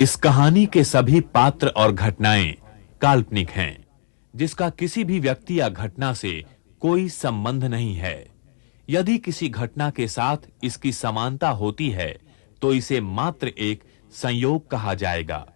इस कहानी के सभी पात्र और घटनाएं काल्पनिक हैं, जिसका किसी भी व्यक्ति या घटना से कोई संबंध नहीं है। यदि किसी घटना के साथ इसकी समानता होती है, तो इसे मात्र एक संयोग कहा जाएगा।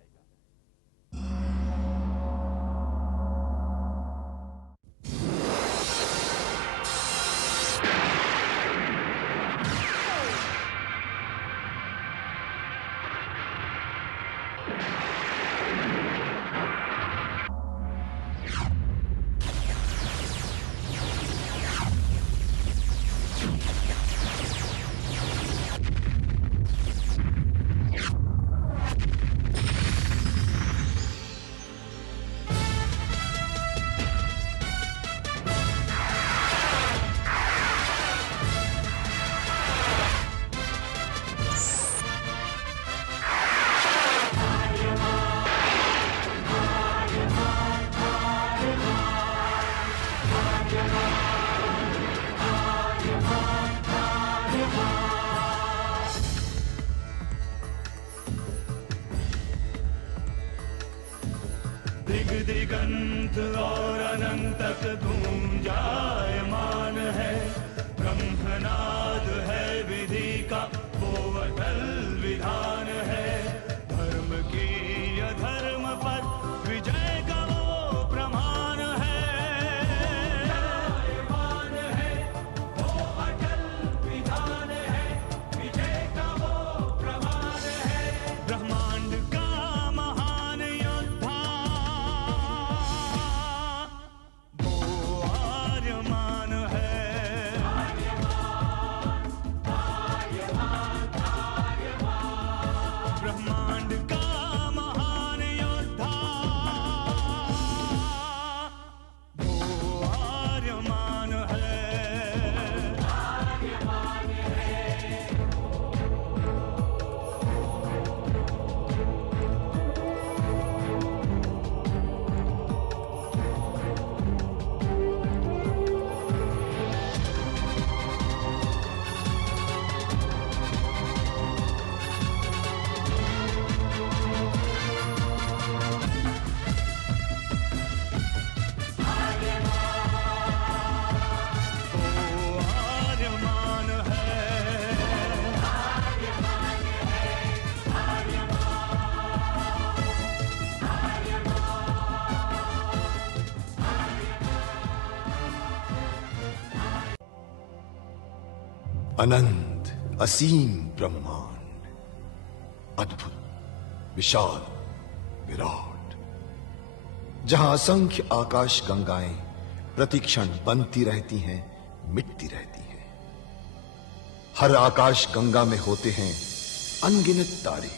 दिग दिगंत और अनंत तक गूंजायमान है। ब्रह्मनाद है विधि का वो अटल विधान है। धर्म की अधर्म पर विजय का वो प्रमाण है। जायमान है वो अटल विधान है। विजय का वो प्रमाण है। ब्रह्मांड का महान योद्धा आर्यमान है। ब्रह्मांड का महान योद्धा वो आर्यमान है। आर्यमान है। अनंत असीम ब्रह्मांड, अद्भुत, विशाल, विराट, जहां असंख्य आकाश गंगाएं प्रतिक्षण बनती रहती हैं, मिटती रहती हैं। हर आकाश गंगा में होते हैं अनगिनत तारे,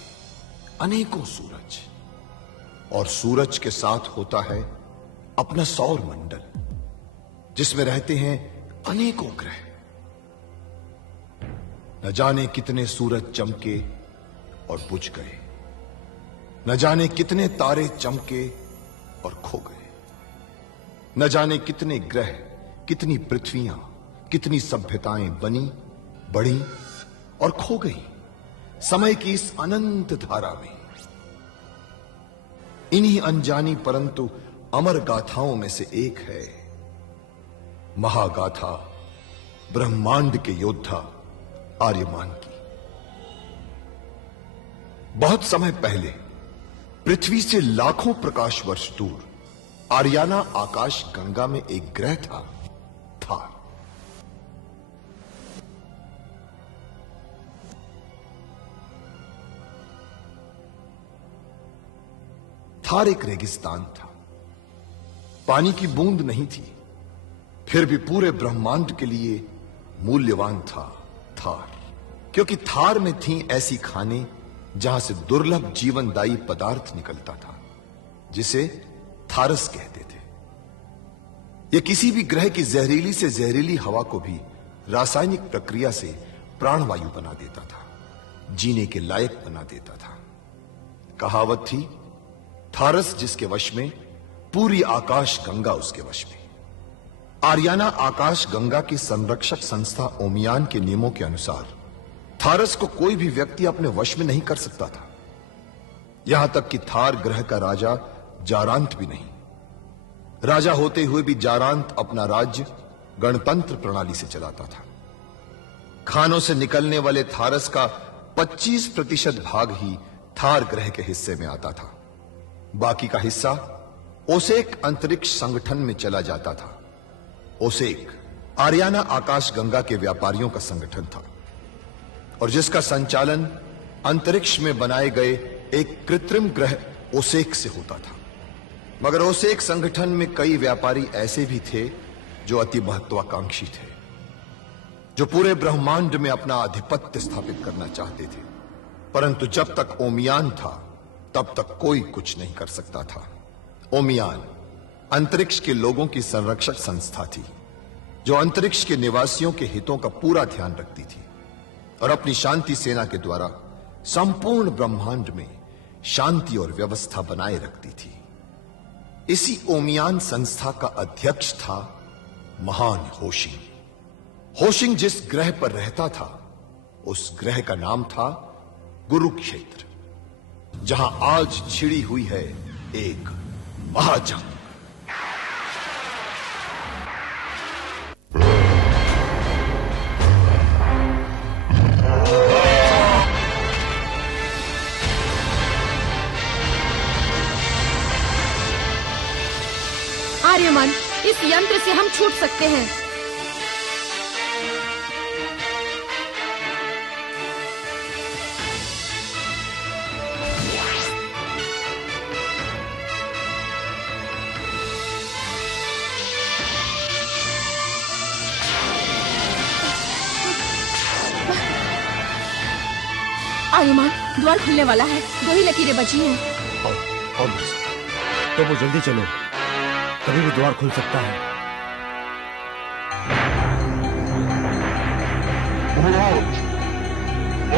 अनेकों सूरज, और सूरज के साथ होता है अपना सौर मंडल, जिसमें रहते हैं अनेकों ग्रह। न जाने कितने सूरज चमके और बुझ गए, न जाने कितने तारे चमके और खो गए, न जाने कितने ग्रह, कितनी पृथ्वियां, कितनी सभ्यताएं बनी, बढ़ी और खो गई समय की इस अनंत धारा में। इन्हीं अनजानी परंतु अमर गाथाओं में से एक है महागाथा ब्रह्मांड के योद्धा आर्यमान की। बहुत समय पहले पृथ्वी से लाखों प्रकाश वर्ष दूर आर्याना आकाश गंगा में एक ग्रह था, थार। थार एक रेगिस्तान था, पानी की बूंद नहीं थी, फिर भी पूरे ब्रह्मांड के लिए मूल्यवान था थार, क्योंकि थार में थी ऐसी खाने जहां से दुर्लभ जीवनदायी पदार्थ निकलता था, जिसे थारस कहते थे। यह किसी भी ग्रह की जहरीली से जहरीली हवा को भी रासायनिक प्रक्रिया से प्राणवायु बना देता था, जीने के लायक बना देता था। कहावत थी, थारस जिसके वश में, पूरी आकाश गंगा उसके वश में। आर्याना आकाश गंगा की संरक्षक संस्था ओमियान के नियमों के अनुसार थारस को कोई भी व्यक्ति अपने वश में नहीं कर सकता था। यहां तक कि थार ग्रह का राजा जारांत भी नहीं। राजा होते हुए भी जारांत अपना राज्य गणतंत्र प्रणाली से चलाता था। खानों से निकलने वाले थारस का 25% भाग ही थार ग्रह के हिस्से में आता था। बाकी का हिस्सा ओसेक अंतरिक्ष संगठन में चला जाता था। ओसेक आरियाना आकाश गंगा के व्यापारियों का संगठन था और जिसका संचालन अंतरिक्ष में बनाए गए एक कृत्रिम ग्रह ओसेक से होता था। मगर ओसेक संगठन में कई व्यापारी ऐसे भी थे जो अति महत्वाकांक्षी थे, जो पूरे ब्रह्मांड में अपना आधिपत्य स्थापित करना चाहते थे। परंतु जब तक ओमियान था तब तक कोई कुछ नहीं कर सकता था। ओमियान अंतरिक्ष के लोगों की संरक्षक संस्था थी जो अंतरिक्ष के निवासियों के हितों का पूरा ध्यान रखती थी और अपनी शांति सेना के द्वारा संपूर्ण ब्रह्मांड में शांति और व्यवस्था बनाए रखती थी। इसी ओमियान संस्था का अध्यक्ष था महान होशिंग। होशिंग जिस ग्रह पर रहता था उस ग्रह का नाम था गुरुक्षेत्र, जहां आज छिड़ी हुई है एक महाजंग। आर्यमन, इस यंत्र से हम छूट सकते हैं। आर्यमान, द्वार खुलने वाला है। 2 ही लकीरें बची हैं। तो वो जल्दी चलो, कभी भी द्वार खुल सकता है।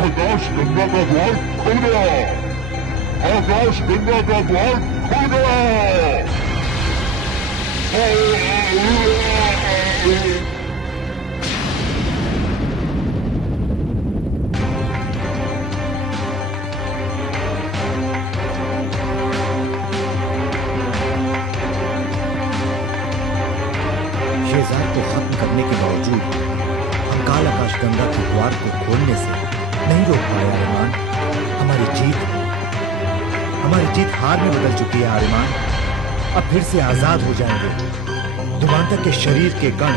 आकाश गंगा का द्वार खुल गया। आकाश गंगा का द्वार खुल गया। शेजार को खत्म करने के बावजूद हम काल आकाश गंगा के द्वार को खोलने से नहीं रोक पाए आर्यमान। हमारी जीत हार में बदल चुकी है आर्यमान। अब फिर से आजाद हो जाएंगे धुमांतर के शरीर के कण,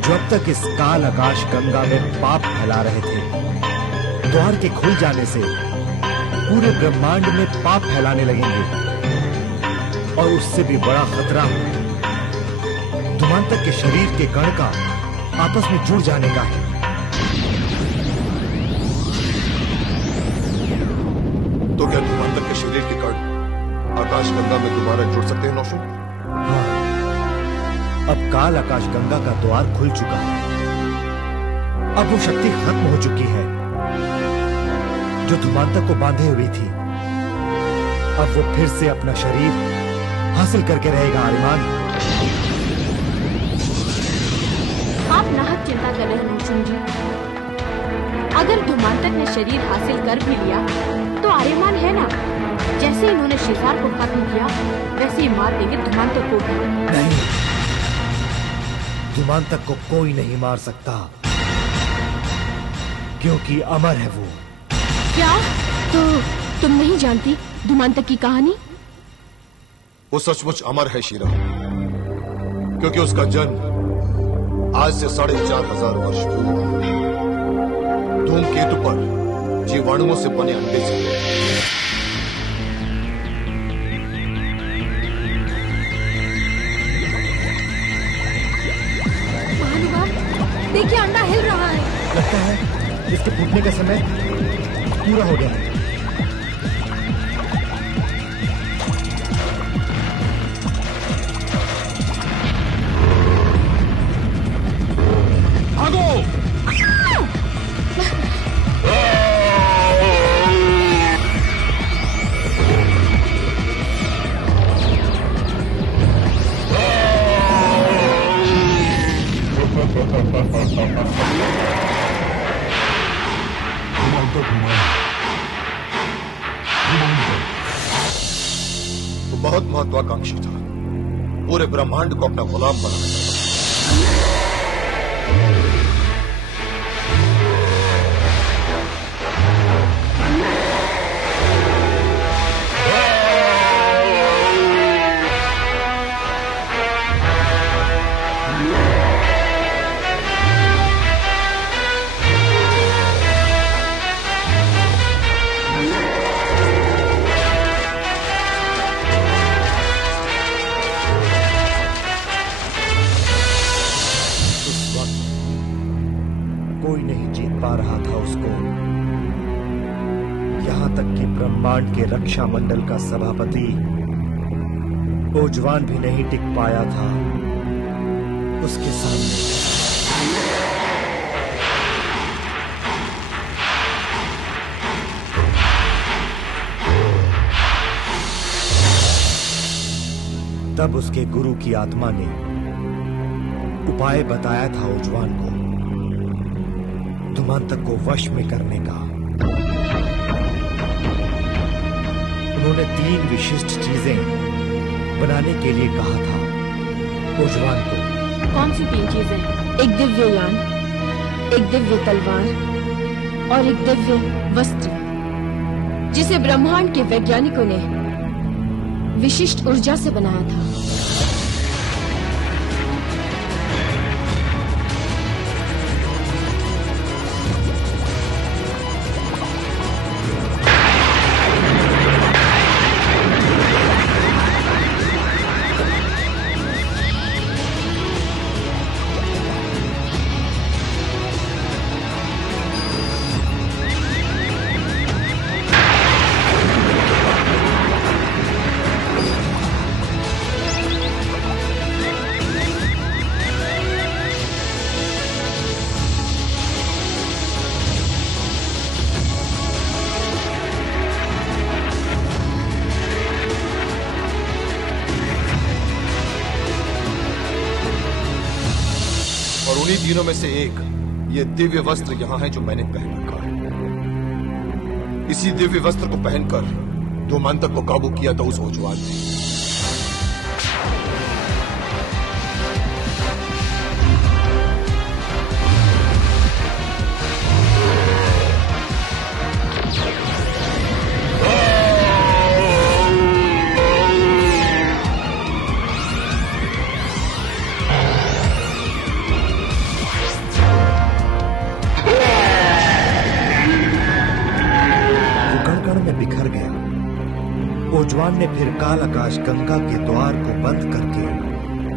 जो अब तक इस काल आकाश गंगा में पाप फैला रहे थे। द्वार के खुल जाने से पूरे ब्रह्मांड में पाप फैलाने लगेंगे और उससे भी बड़ा खतरा धुमांतर के शरीर के कण का आपस में जुड़ जाने का है। तो क्या धुमांतर के शरीर के कण आकाश गंगा में दोबारा जुड़ सकते हैं नौशुन? हाँ, अब काल आकाश गंगा का द्वार खुल चुका है। अब वो शक्ति खत्म हो चुकी है जो धुमांतर को बांधे हुई थी। अब वो फिर से अपना शरीर हासिल करके रहेगा आर्यमान। आप नाहक चिंता कर रहे हैं नौशुन जी। अगर धुमांतर ने शरीर हासिल कर भी लिया तो आर्यमान है ना, जैसे इन्होंने शेजार को खत्म किया वैसे ही मार देंगे धुमांतर को भी। नहीं, धुमांतर को कोई नहीं मार सकता क्योंकि अमर है वो। क्या? तो तुम नहीं जानती धुमांतर की कहानी? वो सचमुच अमर है शीरा, क्योंकि उसका जन्म आज से 4500 वर्ष पूर्व धूमकेतु पर जीवाणुओं से बने अंडे से हुआ। महानुभाव, देखिए अंडा हिल रहा है। लगता है इसके फूटने का समय पूरा हो गया है। बहुत महत्वाकांक्षी था, पूरे ब्रह्मांड को अपना गुलाम बनाना चाहता था। कोई नहीं जीत पा रहा था उसको, यहां तक कि ब्रह्मांड के रक्षा मंडल का सभापति ओजवान भी नहीं टिक पाया था उसके सामने। तब उसके गुरु की आत्मा ने उपाय बताया था ओजवान को धुमांतक को वश में करने का। उन्होंने 3 विशिष्ट चीजें बनाने के लिए कहा था ओजवान को। कौन सी 3 चीजें? एक दिव्य यान, एक दिव्य तलवार और एक दिव्य वस्त्र, जिसे ब्रह्मांड के वैज्ञानिकों ने विशिष्ट ऊर्जा से बनाया था। और उन्हीं तीनों में से एक ये दिव्य वस्त्र यहां है जो मैंने पहन रखा है। इसी दिव्य वस्त्र को पहनकर धुमांतक को काबू किया था उस ओजवान ने। बिखर गया। ओजवान ने फिर काल आकाश गंगा के द्वार को बंद करके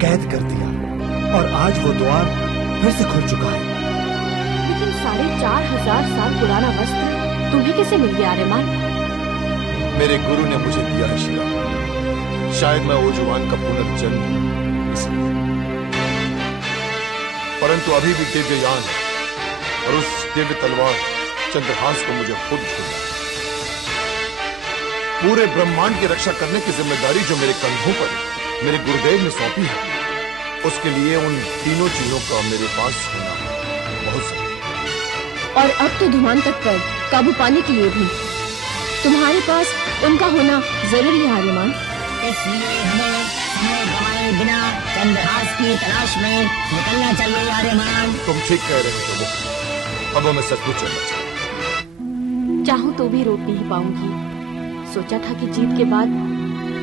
कैद कर दिया और आज वो द्वार फिर से खुल चुका है। लेकिन 4500 साल पुराना वस्त्र तुम्हें कैसे मिल गया आर्यमान? मेरे गुरु ने मुझे दिया है शिला। शायद मैं ओजवान का पुनर्जन्म इसलिए। परंतु अभी भी दिव्य यान और उस दिव्य तलवार चंद्रहास को मुझे खुद छूना। पूरे ब्रह्मांड की रक्षा करने की जिम्मेदारी जो मेरे कंधों पर मेरे गुरुदेव ने सौंपी है, उसके लिए उन तीनों चीजों का मेरे पास होना बहुत जरूरी है। और अब तो धुमांतक पर काबू पाने के लिए भी तुम्हारे पास उनका होना जरूरी है आर्यमान। इसलिए हमें समय गंवाए बिना चंद्रहास की तलाश में निकलना चाहिए आर्यमान। तुम ठीक कह रहे हो प्रभु। अब हमें सचमुच चलना चाहिए। चाहूं तो भी रोक नहीं पाऊंगी। सोचा था कि जीत के बाद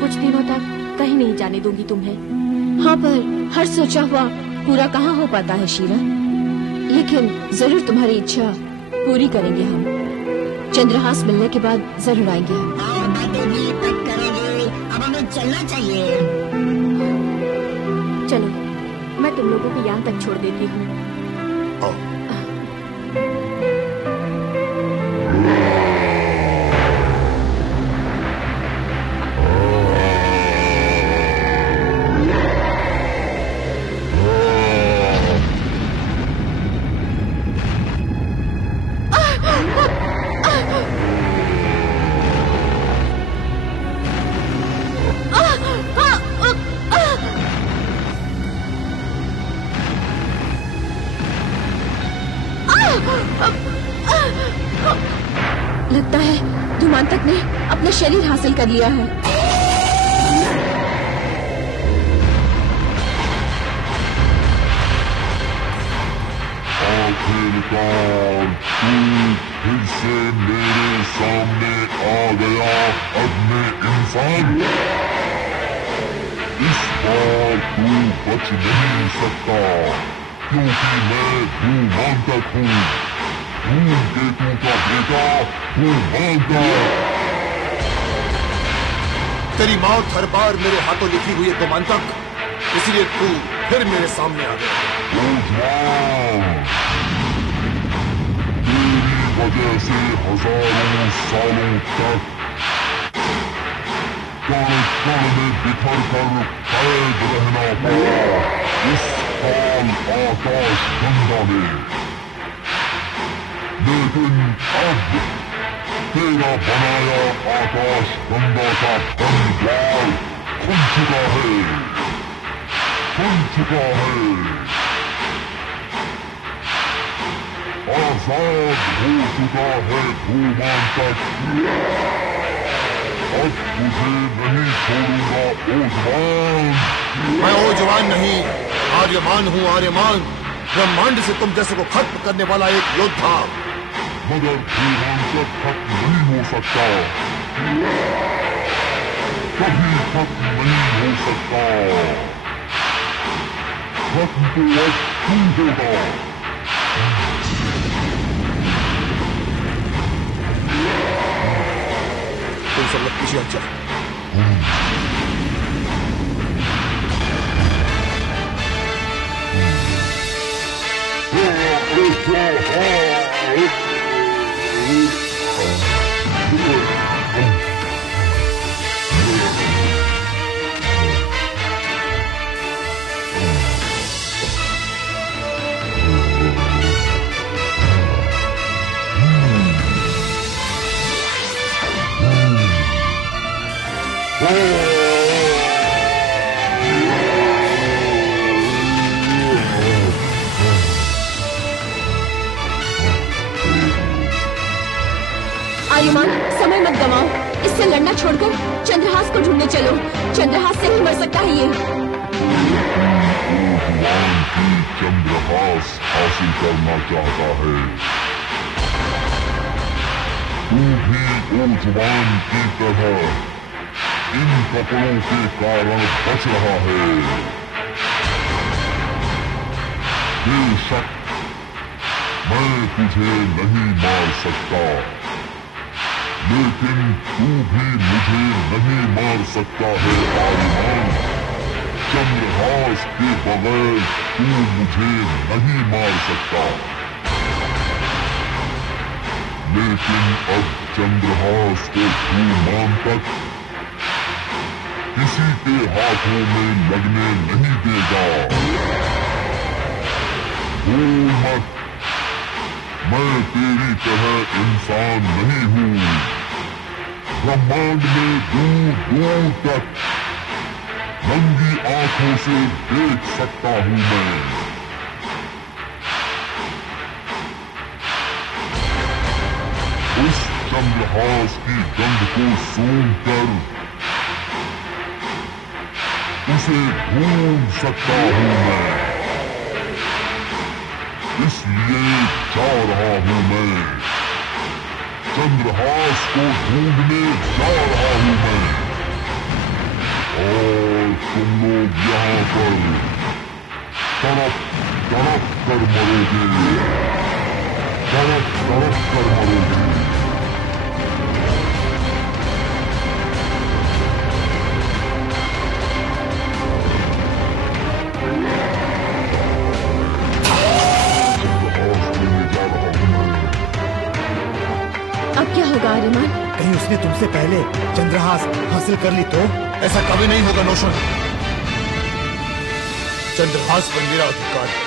कुछ दिनों तक कहीं नहीं जाने दूंगी तुम्हें। हाँ, पर हर सोचा हुआ पूरा कहाँ हो पाता है शीला। लेकिन जरूर तुम्हारी इच्छा पूरी करेंगे हम। चंद्रहास मिलने के बाद जरूर आएंगे हम। और बातें भी तक करेंगे। अब हमें चलना चाहिए। चलो, मैं तुम लोगों को यान तक छोड़ देती हूँ। आओ। लगता है धुमांतक ने अपना शरीर हासिल कर लिया है। आखिरकार तू फिर से मेरे सामने आ गया अदमे इंसान। इस बार तू बच नहीं सकता, क्योंकि मैं धूमांतक हूँ, धूमकेतु का बेटा धूमांतक। तेरी मौत हर बार मेरे हाथों लिखी हुई है धूमांतक, इसलिए तू फिर मेरे सामने आ गया। तेरी वजह से हजारों सालों तक कण कण में बिखर कर कैद रहना पड़ा इस काल आकाश गंगा में। लेकिन अब तेरा बनाया आकाश गंगा का बंद द्वार खुल चुका है, खुल चुका है। आजाद हो चुका है धूमांतक। अब तुझे नहीं छोड़ूंगा ओजवान। मैं ओजवान नहीं, आर्यमान हूँ, आर्यमान। ब्रह्मांड से तुम जैसे को खत्म करने वाला एक योद्धा। मगर धूमांतक खत्म नहीं हो सकता, कभी खत्म नहीं हो सकता। खत्म तो अब तू होगा। तुम सब लोग पीछे हट जाओ। आर्यमान, समय मत गवाओ, इससे लड़ना छोड़कर चंद्रहास को ढूंढने चलो। चंद्रहास से ही मर सकता है ये। चंद्रहास हासिल करना चाहता है, तू भी ओजवान की तरह इन कपड़ों के कारण बच रहा है। बेशक मैं तुझे नहीं मार सकता, लेकिन तू भी मुझे नहीं मार सकता है आर्यमान। चंद्रहास के बगैर तू मुझे नहीं मार सकता। लेकिन अब चंद्रहास को धूमांतक किसी के हाथों में लगने नहीं देगा। भूल मत, मैं तेरी तरह इंसान नहीं हूँ। ब्रह्मांड में दूर दूर तक नंगी आंखों से देख सकता हूँ मैं। उस चंद्रहास की गंध को सूंघ कर उसे ढूंढ सकता हूँ मैं, इसलिए जा रहा हूँ मैं। चंद्रहास को ढूंढने जा रहा हूँ मैं। और तुम लोग यहाँ पर तड़प तड़प कर मरोगे, तड़प तड़प कर मरोगे। अब क्या होगा आर्यमान? कहीं उसने तुमसे पहले चंद्रहास हासिल कर ली तो? ऐसा कभी नहीं होगा नौशन। चंद्रहास पर मेरा अधिकार है।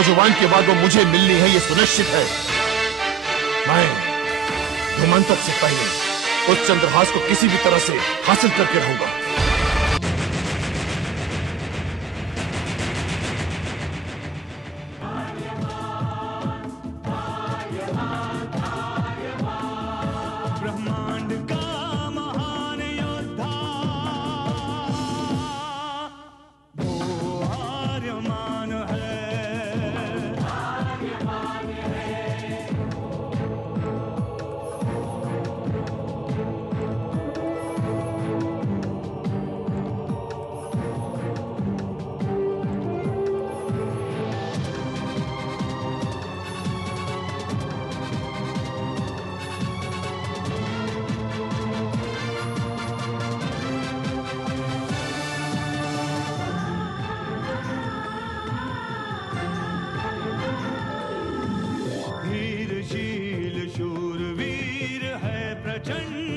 ओजवान के बाद वो मुझे मिलनी है, ये सुनिश्चित है। मैं धूमांतक से पहले उस चंद्रहास को किसी भी तरह से हासिल करके रहूंगा। ब्रह्मांड का महान योद्धा वो आर्यमान है। प्रचंड